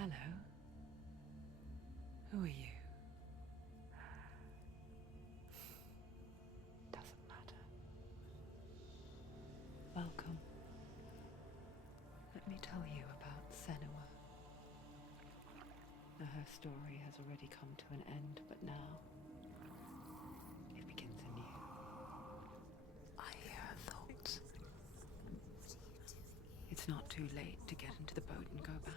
Hello. Who are you? Doesn't matter. Welcome. Let me tell you about Senua. Her story has already come to an end, but now it begins anew. I hear her thoughts. It's not too late to get into the boat and go back.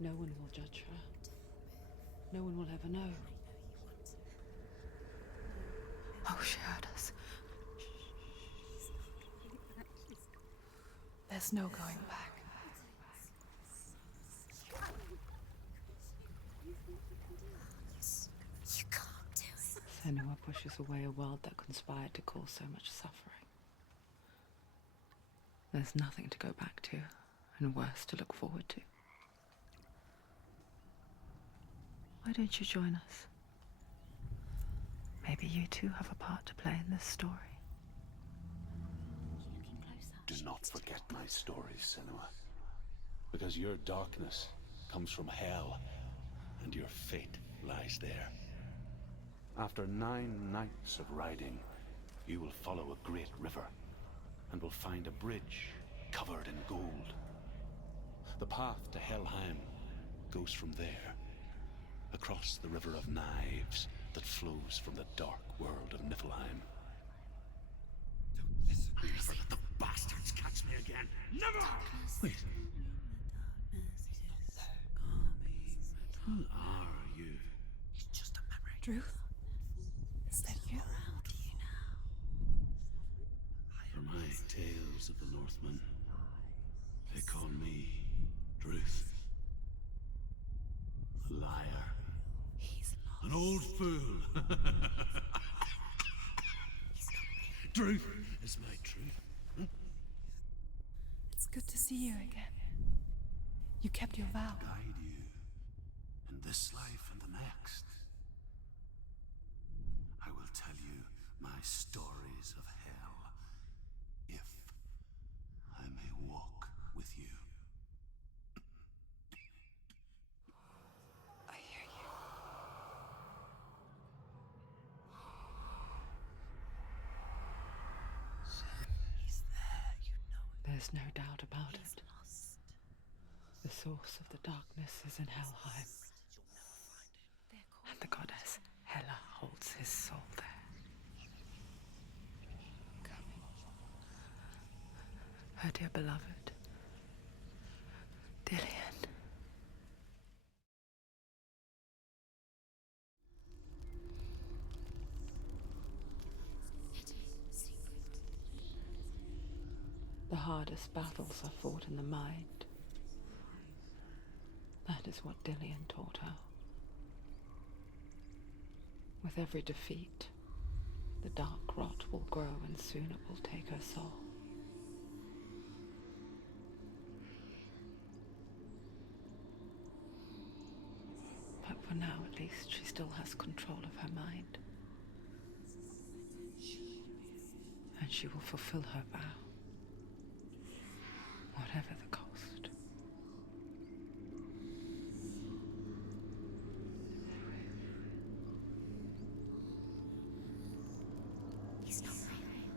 No one will judge her. No one will ever know. Oh, she heard us. There's no going back. You can't do it. Senua pushes away a world that conspired to cause so much suffering. There's nothing to go back to, and worse to look forward to. Why don't you join us? Maybe you too have a part to play in this story. Do not forget my stories, Senua. Because your darkness comes from hell, and your fate lies there. After 9 nights of riding, you will follow a great river, and will find a bridge covered in gold. The path to Helheim goes from there, across the River of Knives that flows from the dark world of Niflheim. Never let the bastards catch me again! Never! Wait. Who are you? It's just a memory. Druth? Is that you? For my tales of the Northmen, they call me Druth. A liar. He's lost. An old fool. Druth is my truth. It's good to see you again. You kept your vow. Guide you in this life and the next. I will tell you my stories of hell, if I may walk with you. I hear you. He's there, you know it. There's no doubt about He's it. lost. The source of the darkness is in Helheim, You'll never find it. and the goddess Hela holds his soul there. Her dear beloved, Dillion. The hardest battles are fought in the mind. That is what Dillion taught her. With every defeat, the dark rot will grow and soon it will take her soul. But for now, at least, she still has control of her mind. And she will fulfill her vow, whatever the cost. He's not real.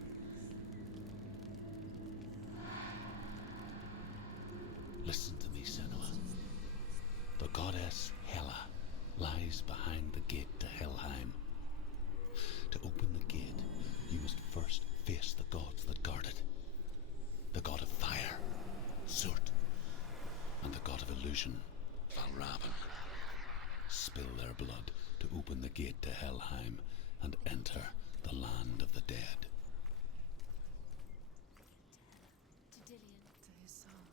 Listen to me, Senua. The goddess Hela lies behind the gate to Helheim. To open the gate, you must first face the gods that guard it. The god of fire, Surt, and the god of illusion, Valravn. Spill their blood to open the gate to Helheim and enter the land of the dead. To Dillion. To his soul.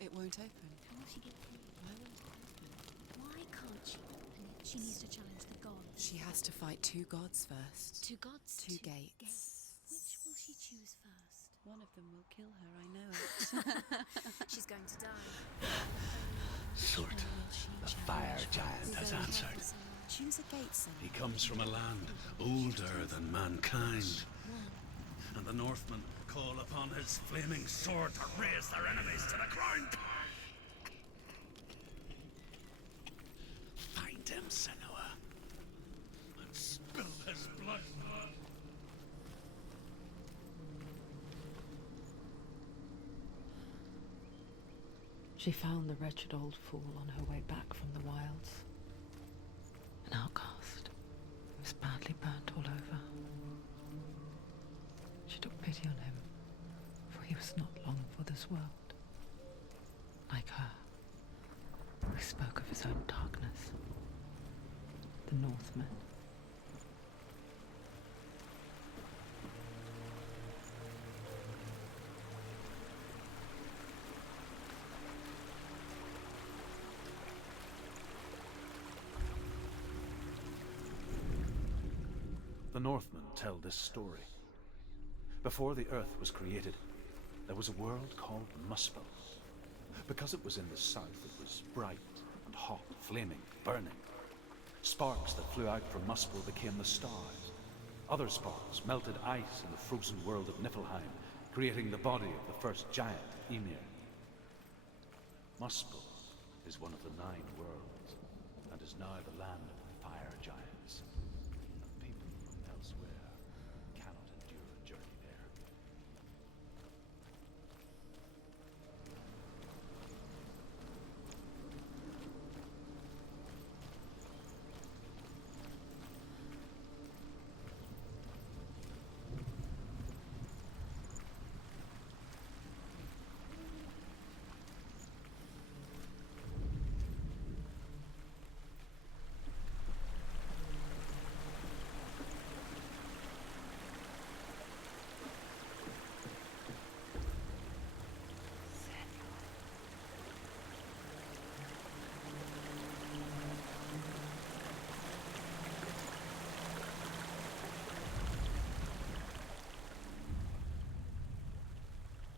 It won't open. Can't she get through? Why won't it open? Why can't she? She needs to challenge the gods. She has to fight 2 gods first. 2 gods. 2 gates. Which will she choose first? One of them will kill her, I know it. She's going to die. Surt, the fire giant, has answered. Choose a gate, son. He comes from a land older than mankind. And the Northmen call upon his flaming sword to raze their enemies to the ground. She found the wretched old fool on her way back from the wilds. An outcast. He was badly burnt all over. She took pity on him, for he was not long for this world. Like her, who spoke of his own darkness. The Northmen. The Northmen tell this story. Before the earth was created, there was a world called Muspel. Because it was in the south, it was bright and hot, flaming, burning. Sparks that flew out from Muspel became the stars. Other sparks melted ice in the frozen world of Niflheim, creating the body of the first giant, Ymir. Muspel is one of the 9 worlds, and is now the land of the fire giants. And people from elsewhere cannot endure a journey there.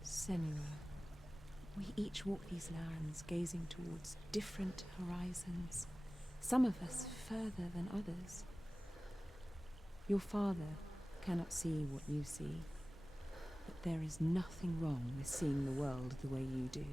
Senua. We each walk these lands, gazing towards different horizons, some of us further than others. Your father cannot see what you see, but there is nothing wrong with seeing the world the way you do.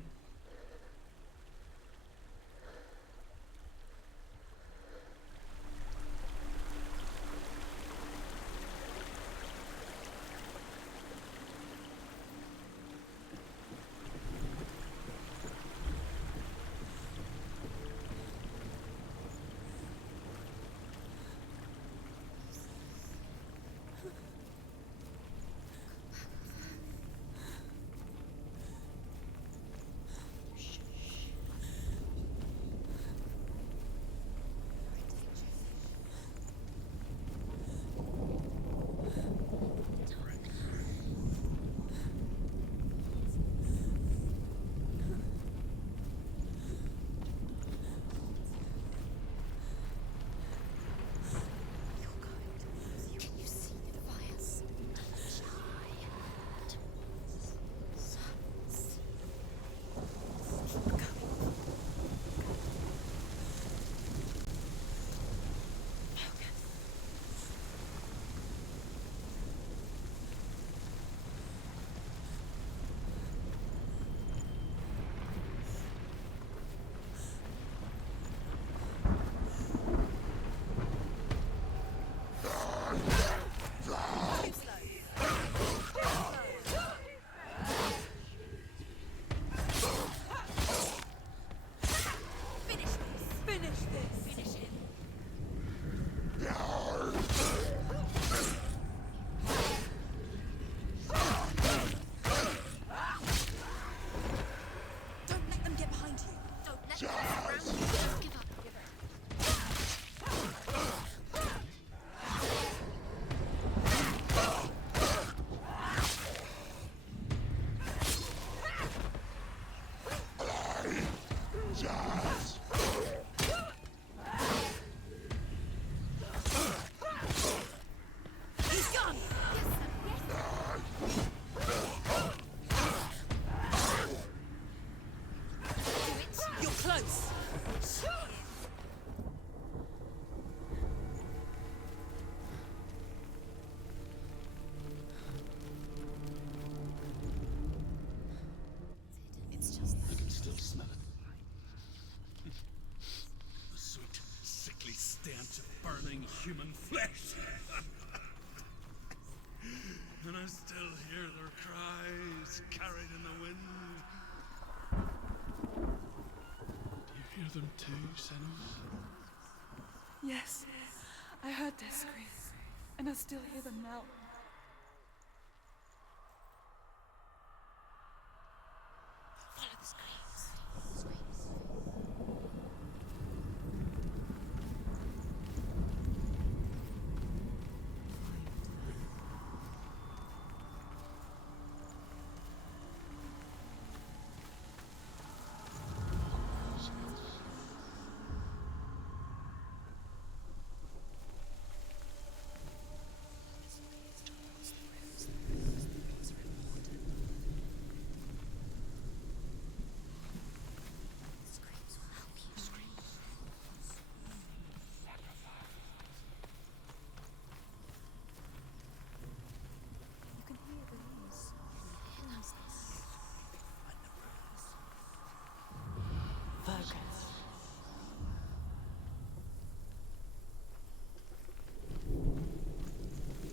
Human flesh. And I still hear their cries carried in the wind. them too, Senua? Yes, I heard their screams, and I still hear them now. Follow the screams. You can hear the leaves. Focus.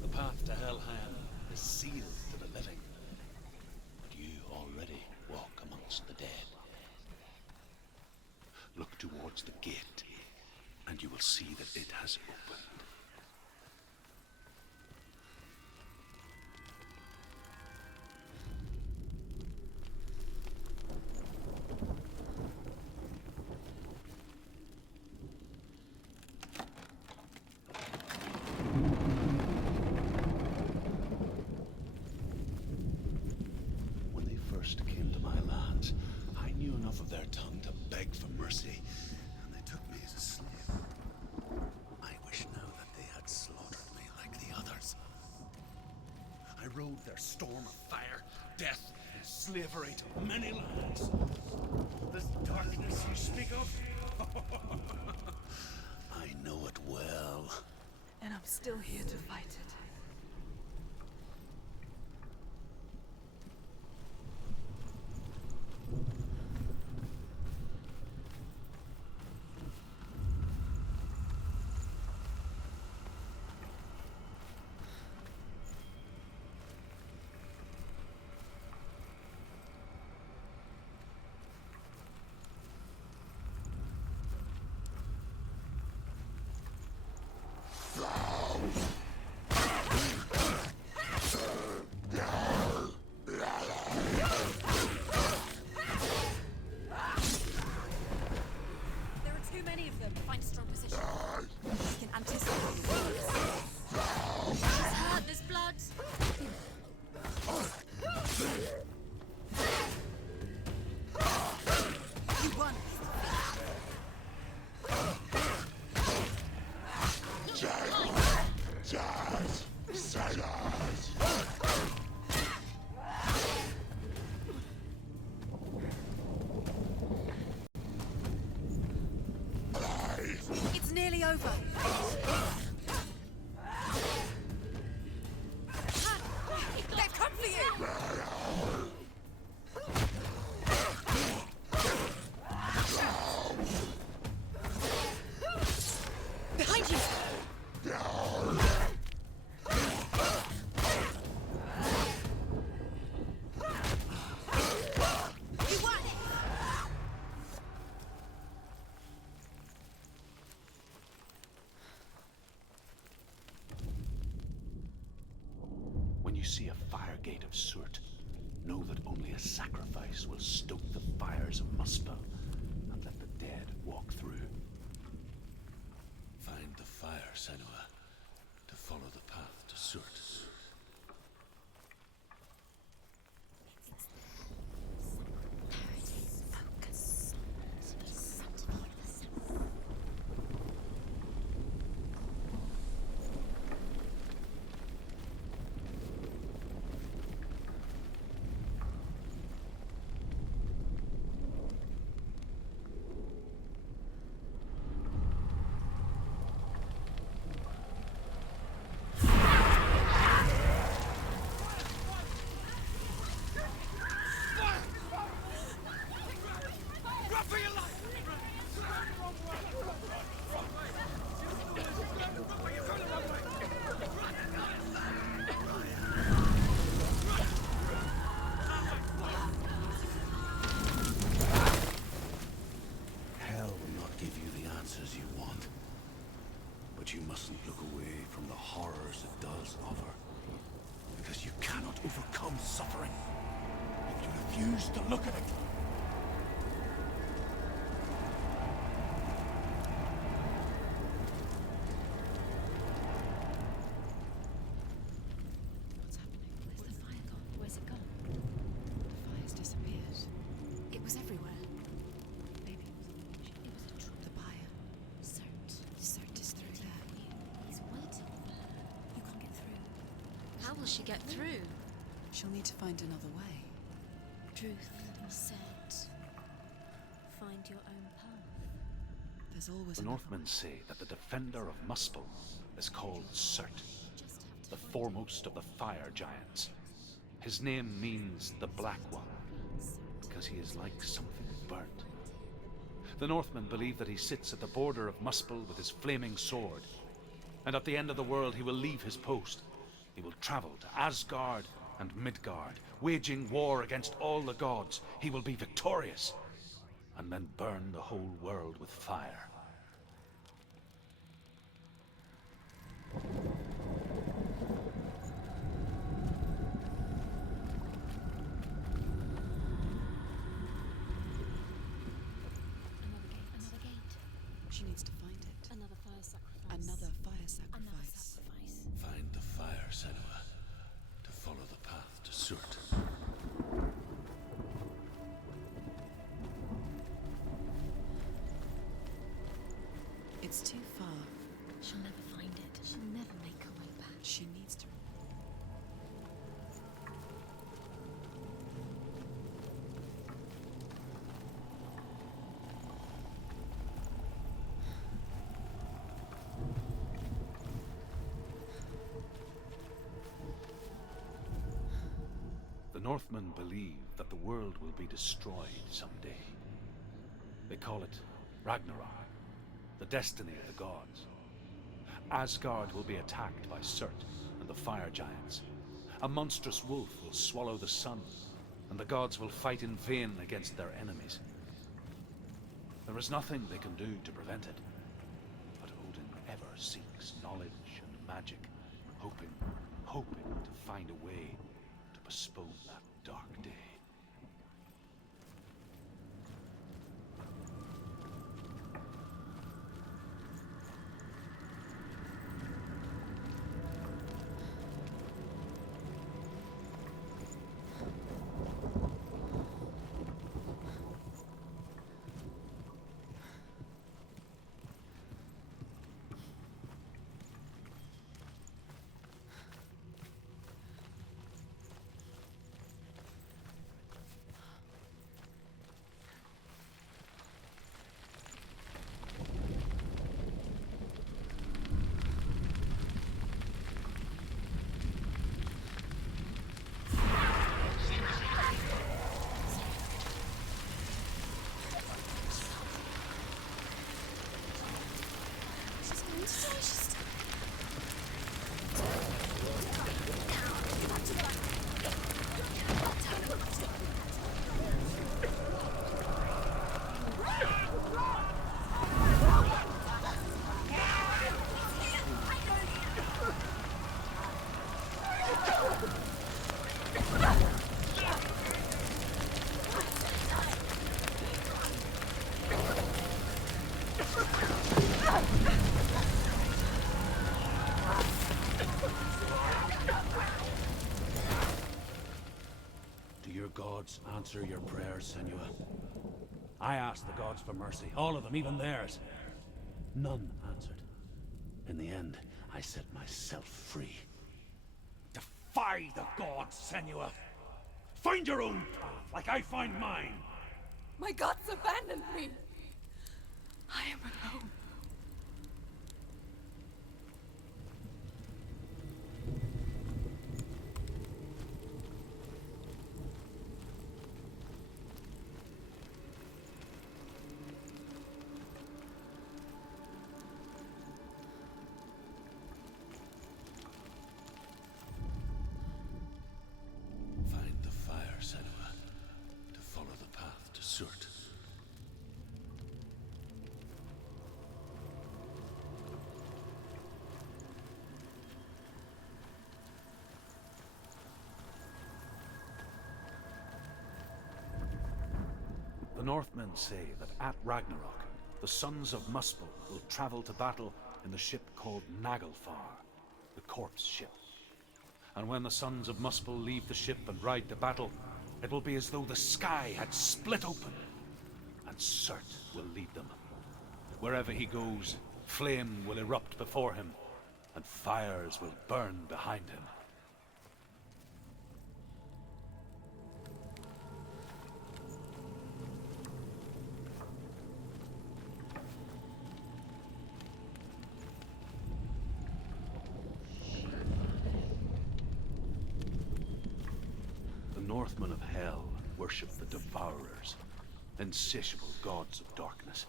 The path to Helheim is sealed to the living, but you already walk amongst the dead. Look towards the gate, and you will see that it has opened. When they first came to my lands, I knew enough of their tongue to beg for mercy, and they took me as a slave. I wish now that they had slaughtered me like the others. I rode their storm of fire, death, and slavery to many lands. This darkness you speak of, I know it well. And I'm still here to fight it. There are too many of them. Find a strong position. We can anticipate the attacks. She's hurt. There's blood. You won. It's nearly over. They've come for you. Behind you. You won. When you see a fire gate of Surt, know that only a sacrifice will stoke the fires of Muspel and let the dead walk through. Find the fire, Senua, to follow the path to Surt. Focus. Hell will answers you want. But you mustn't look away from the horrors it does offer. Because you cannot overcome suffering if you refuse to look at it. What's happening? Where's the fire gone? Where's it gone? The fire's disappeared. It was everywhere. Maybe it was a trap. The buyer. Surt is through there. He's waiting for her. You can't get through. How will she get through? She'll need to find another way. Truth said, find your own path. There's always The another Northmen say that the defender of Muspel is called Surt, Just have to the find foremost of the fire giants. His name means the Black One, because he is like something burnt. The Northmen believe that he sits at the border of Muspel with his flaming sword, and at the end of the world he will leave his post. He will travel to Asgard and Midgard, waging war against all the gods. He will be victorious, and then burn the whole world with fire. another gate. She needs to find it. Another fire sacrifice. Another fire Another sacrifice. sacrifice. Find the fire, Senua, to follow the path to Surt. It's too far. She'll never find it. She'll never make her way back. She needs to. The Northmen believe that the world will be destroyed someday. They call it Ragnarok, the destiny of the gods. Asgard will be attacked by Surt and the fire giants. A monstrous wolf will swallow the sun, and the gods will fight in vain against their enemies. There is nothing they can do to prevent it, but Odin ever seeks knowledge and magic, hoping to find a way to postpone that dark day. She's going to die. She's still... Do your gods answer your prayers, Senua? I asked the gods for mercy, all of them, even theirs. None answered. In the end, I set myself free. Defy the gods, Senua! Find your own path, like I find mine! My gods abandoned me. I am alone. Find the fire, Senua, to follow the path to Surt. The Northmen say that at Ragnarok, the sons of Muspel will travel to battle in the ship called Naglfar, the corpse ship. And when the sons of Muspel leave the ship and ride to battle, it will be as though the sky had split open, and Surt will lead them. Wherever he goes, flame will erupt before him, and fires will burn behind him. The Northmen of Hell worship the Devourers, insatiable gods of darkness.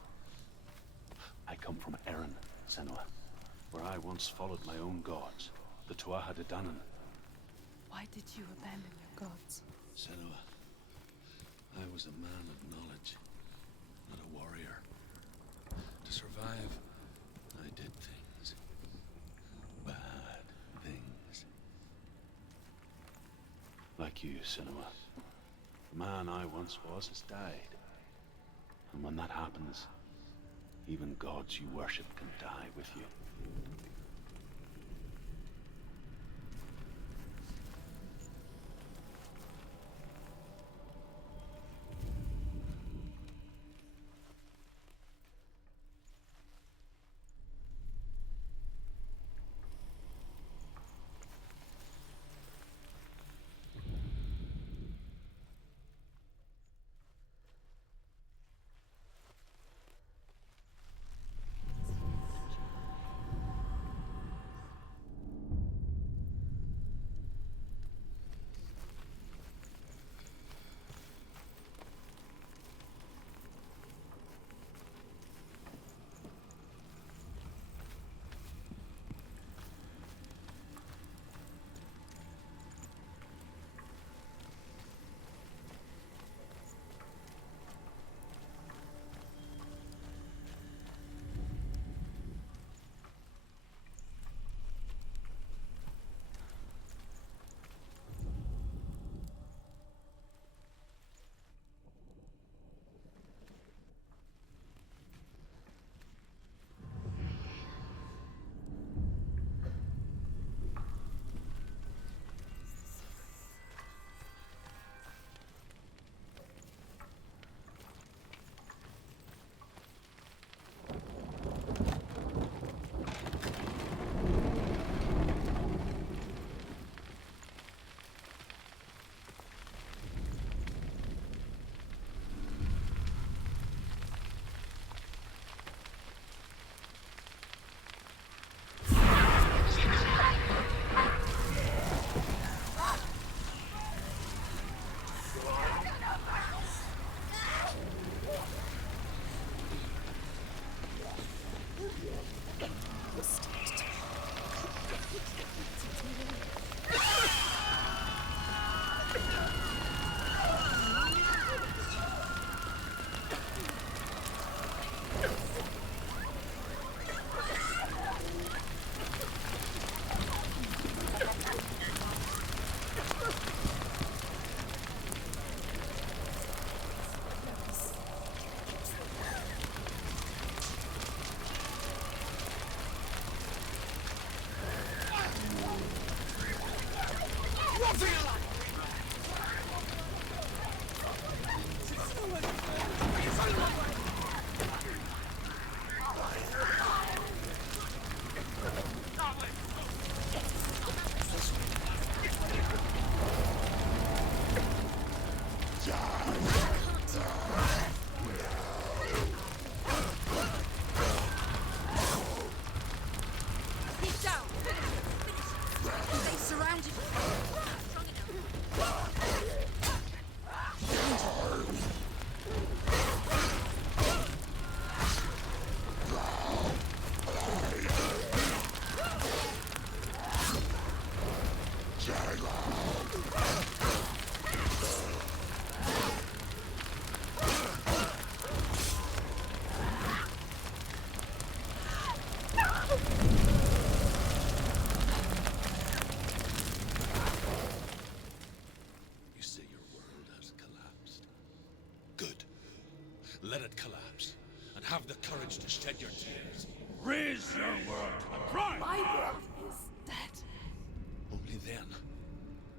I come from Erin, Senua, where I once followed my own gods, the Tuatha De Danann. Why did you abandon your gods? Senua, I was a man of knowledge, not a warrior. To survive, I did things. Bad things. Like you, Senua. The man I once was has died. And when that happens, even gods you worship can die with you. Shed your tears. Raise your world to the cry! My world is dead. Only then,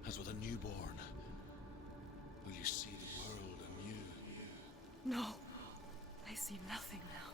as with a newborn, will you see the world anew. No, I see nothing now.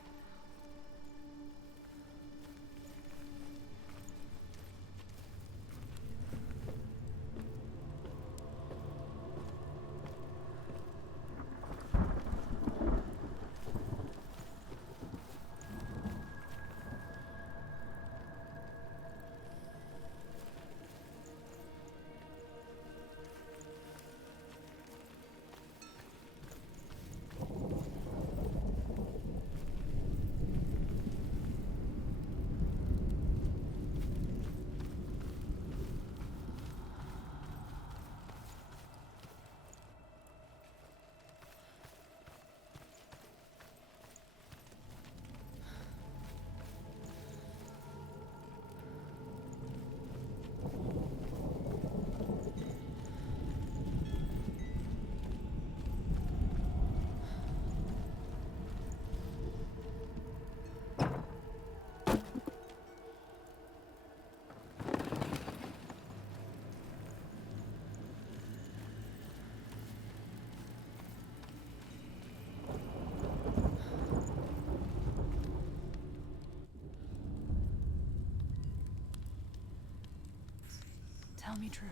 Tell me truth.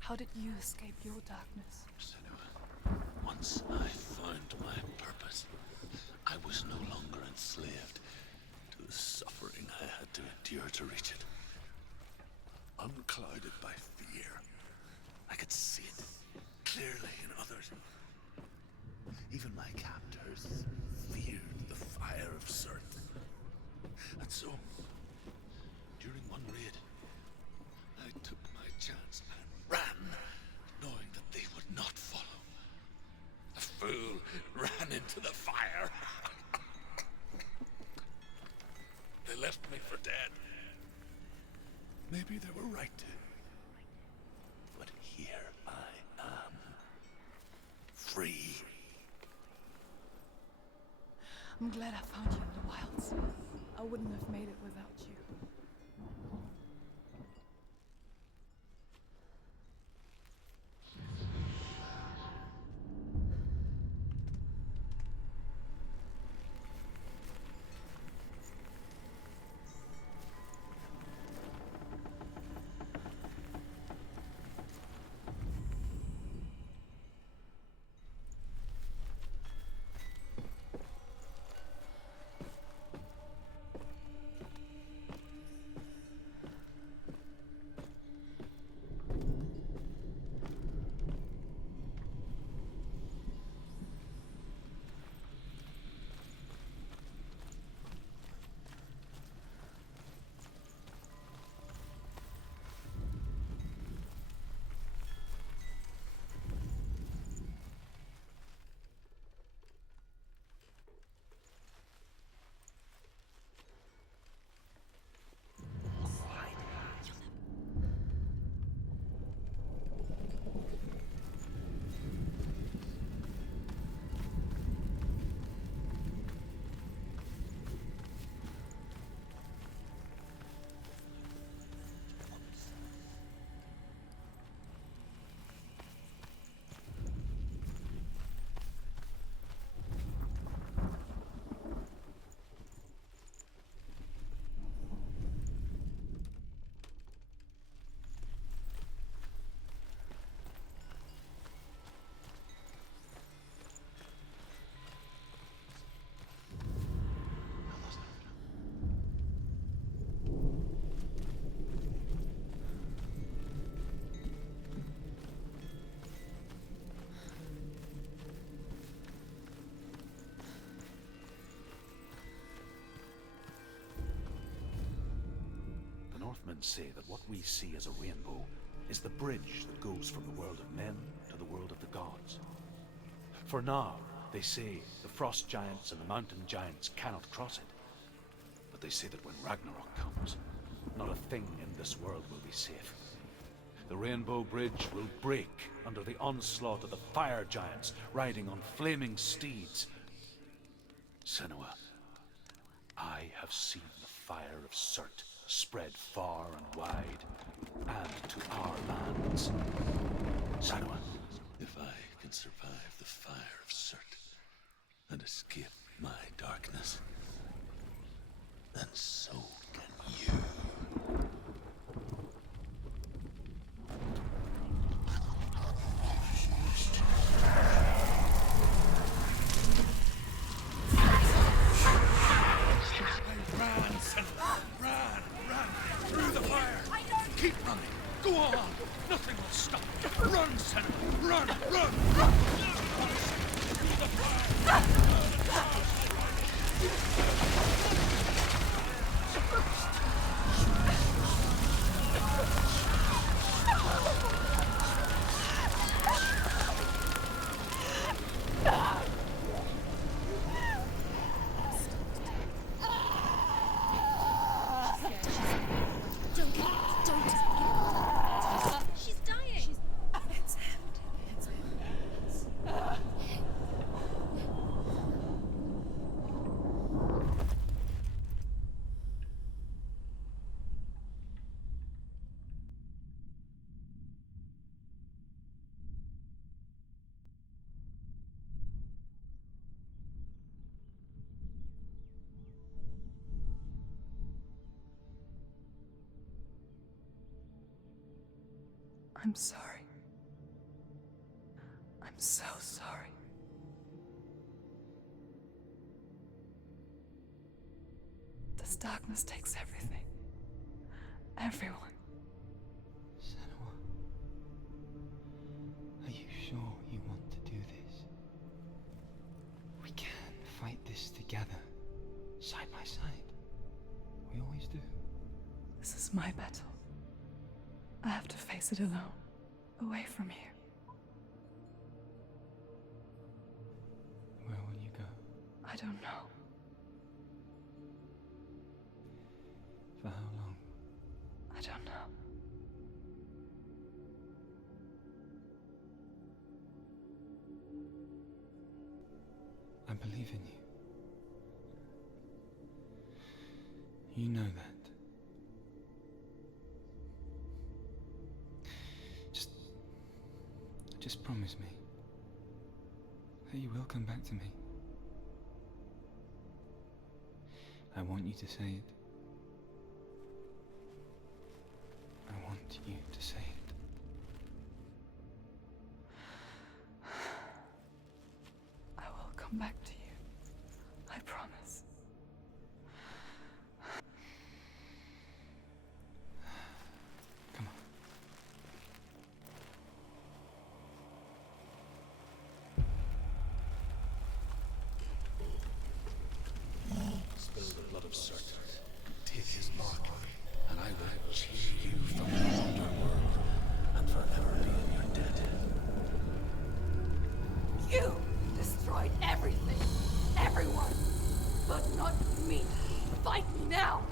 How did you escape your darkness? Senua, once I found my purpose, I was no longer enslaved to the suffering I had to endure to reach it. Unclouded by fear, I could see it clearly in others. Even my captors feared the fire of Surt. And so, during one raid, I took my chance and ran, knowing that they would not follow. The fool ran into the fire. They left me for dead. Maybe they were right to. But here I am. Free. I'm glad I found you in the wilds. I wouldn't have made it without you. Northmen say that what we see as a rainbow is the bridge that goes from the world of men to the world of the gods. For now, they say the frost giants and the mountain giants cannot cross it. But they say that when Ragnarok comes, not a thing in this world will be safe. The rainbow bridge will break under the onslaught of the fire giants riding on flaming steeds. Senua, have seen the fire of Surt spread far and wide, and to our lands. Senua, If I can survive the fire of Surt and escape my darkness, then so can you. Run, Senua! Run! Through the fire! Keep running! Go on! Nothing will stop you! Run, Senua! Run! Through the fire! Don't. She's dying. It's him. I'm sorry. I'm so sorry. This darkness takes everything. Everyone. Senua, are you sure you want to do this? We can fight this together, side by side. We always do. This is my battle. I have to face it alone, away from you. Where will you go? I don't know. For how long? I don't know. I believe in you. You know that. Just promise me that you will come back to me. I want you to say it. I want you to say it. I will come back to you. I promise. Come on. Spill the blood of Surt. Take his mark, and I will cheer you from the underworld and forever be in your debt. You destroyed everything, everyone, but not me. Fight me now.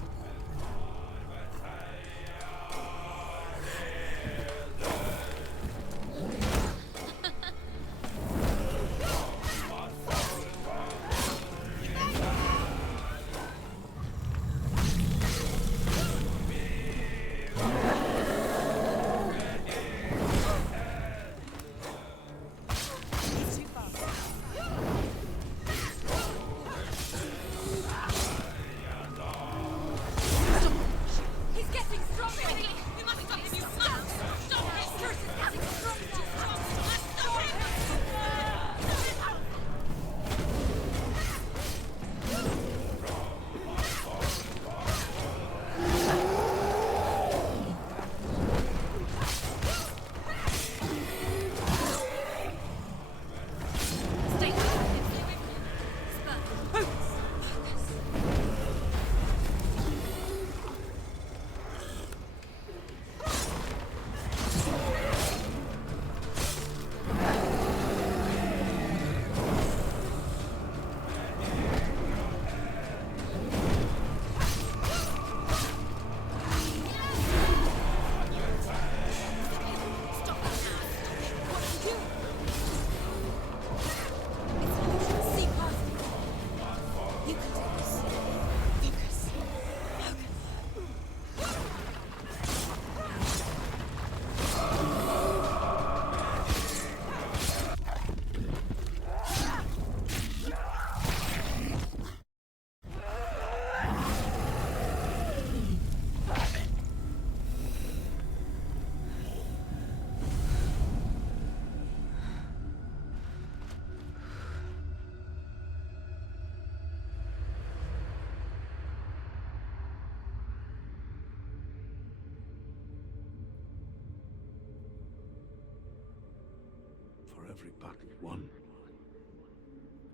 every battle won,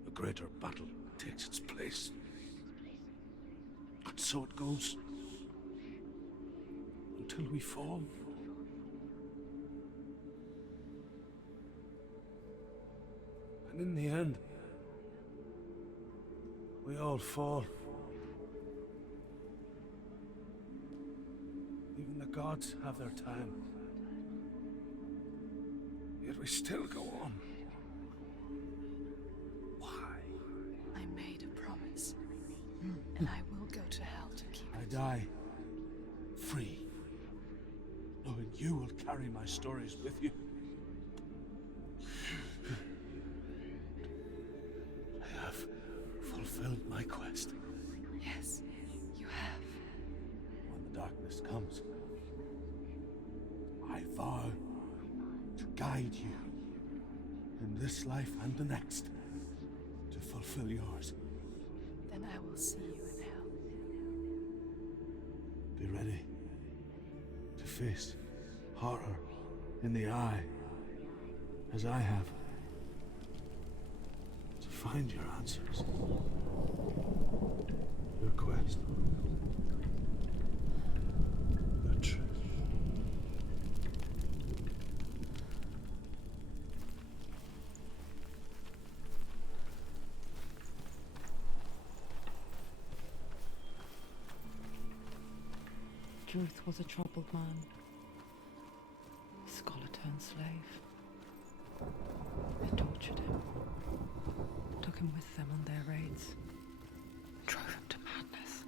a greater battle takes its place. And so it goes. Until we fall. And in the end, we all fall. Even the gods have their time. Yet we still go on. Why? I made a promise, and I will go to hell to keep I it. die free, knowing you will carry my stories with you. I have fulfilled my quest. Yes, you have. When the darkness comes, I vow to guide you in this life and the next to fulfill yours. Then I will see you in hell. Be ready to face horror in the eye, as I have. To find your answers. Your quest. Your truth. Druth was a troubled man, scholar turned slave. They tortured him, took him with them on their raids, drove him to madness,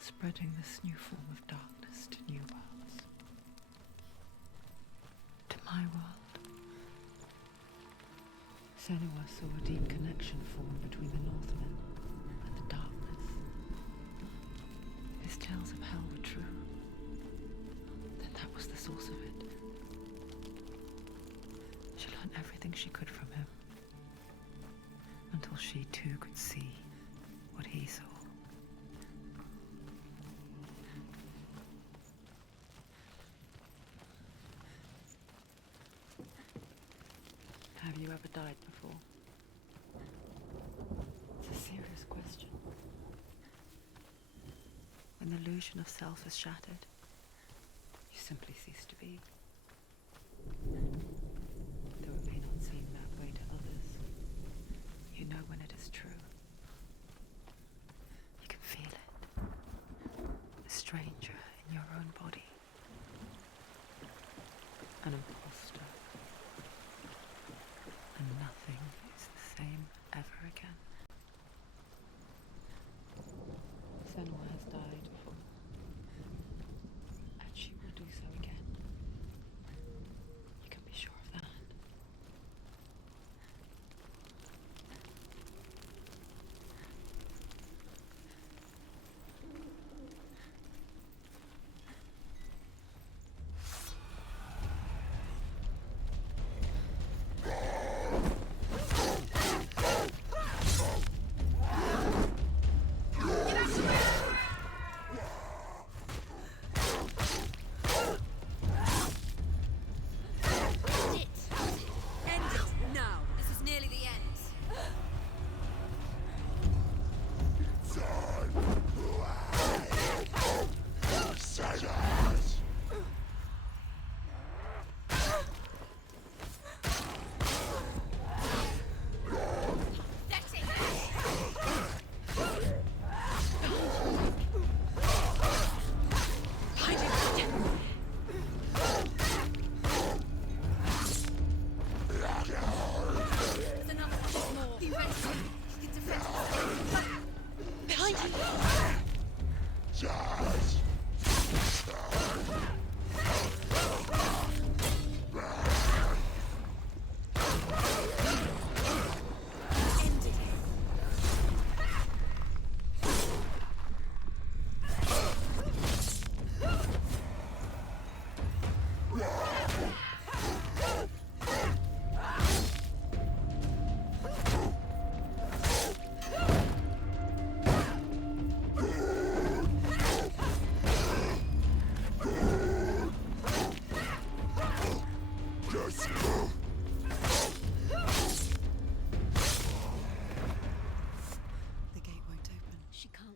spreading this new form of darkness to new worlds. To my world. Senua saw a deep connection form between the Northmen and the darkness. His tales of hell were true. Then that was the source of it. She learned everything she could from him, until she too could see what he saw. Have you ever died before? It's a serious question. When the illusion of self is shattered, you simply cease to be. Though it may not seem that way to others, you know when it is true. You can feel it. A stranger in your own body. An imposter. And nothing is the same ever again. Senua has died before, and she will do so again. You can be sure of that.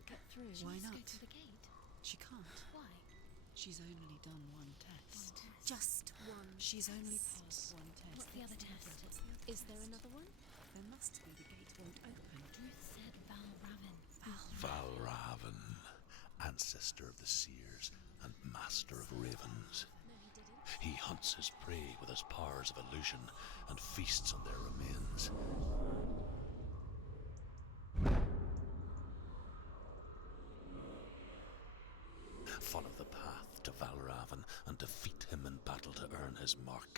can't get through. Why Let's not? go to the gate. She can't. Why? She's only done one test. Just one. She's only test. passed one test. What's the other test? Is there another one? There must be. The gate won't open. Ruth said Valravn. Valravn, ancestor of the seers and master of ravens. No, he didn't. He hunts his prey with his powers of illusion and feasts on their remains. Follow the path to Valravn and defeat him in battle to earn his mark.